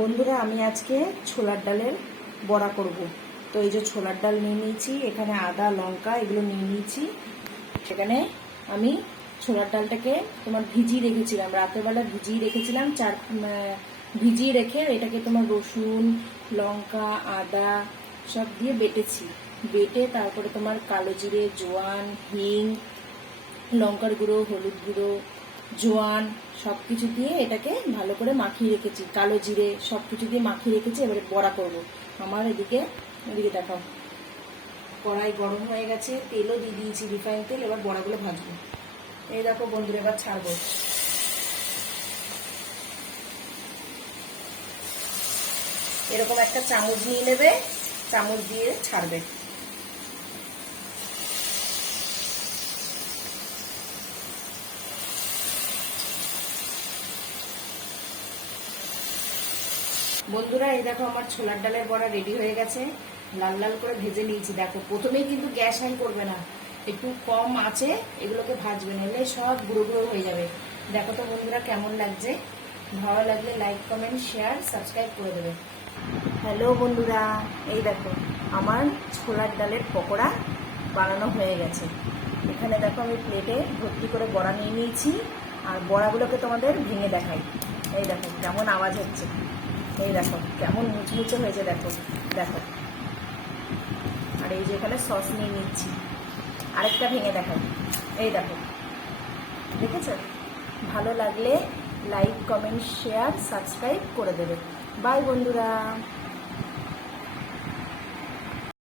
বন্ধুরা আমি আজকে ছোলার ডালের বড়া করব। তো এই যে ছোলার ডাল নিয়ে নিয়েছি, এখানে আদা লঙ্কা এগুলো নিয়ে নিয়েছি। সেখানে আমি ছোলার ডালটাকে ভিজিয়ে রেখেছিলাম, রাতের বেলা ভিজিয়ে রেখেছিলাম। ভিজিয়ে রেখে এটাকে রসুন লঙ্কা আদা সব দিয়ে বেটেছি। বেটে তারপরে কালো জিরে জোয়ান হিং লঙ্কার গুঁড়ো হলুদ গুঁড়ো জোয়ান সব কিছু দিয়ে এটাকে ভালো করে মাখিয়ে রেখেছি, কালো জিরে সব কিছু দিয়ে মাখিয়ে রেখেছি। এবারে বড়া করব। আমার এদিকে দেখাও, কড়াই গরম হয়ে গেছে, তেলও দিয়ে দিয়েছি রিফাইন তেল। এবার বড়াগুলো ভাজবো। এই দেখো বন্ধুরা, এবার ছাড়বো। এরকম একটা চামচ নিয়ে নেবে, চামচ দিয়ে ছাড়বে। বন্ধুরা এই দেখো আমার ছোলার ডালের বড়া রেডি হয়ে গেছে। লাল লাল করে ভেজে নিয়েছি। দেখো প্রথমেই কিন্তু গ্যাস হাই করবে না, একটু কম আছে এগুলোকে ভাজবে, নাহলে সব গুঁড়ো গুঁড়ো হয়ে যাবে। দেখো তো বন্ধুরা কেমন লাগছে। ভালো লাগলে লাইক কমেন্ট শেয়ার সাবস্ক্রাইব করে দেবে। হ্যালো বন্ধুরা, এই দেখো আমার ছোলার ডালের পকোড়া বানানো হয়ে গেছে। এখানে দেখো আমি প্লেটে ভর্তি করে বড়া নিয়ে নিয়েছি। আর বড়াগুলোকে তোমাদের ভেঙে দেখাই। এই দেখো কেমন আওয়াজ হচ্ছে, এই দেখো কেমন মুচমুচে হয়েছে। দেখো দেখো, আর এই যে এখানে সস নিয়ে নিচ্ছি। আরেকটা ভেঙে দেখাই, এই দেখো, দেখেছো? ভালো লাগলে লাইক কমেন্ট শেয়ার সাবস্ক্রাইব করে দেবে। বাই বন্ধুরা।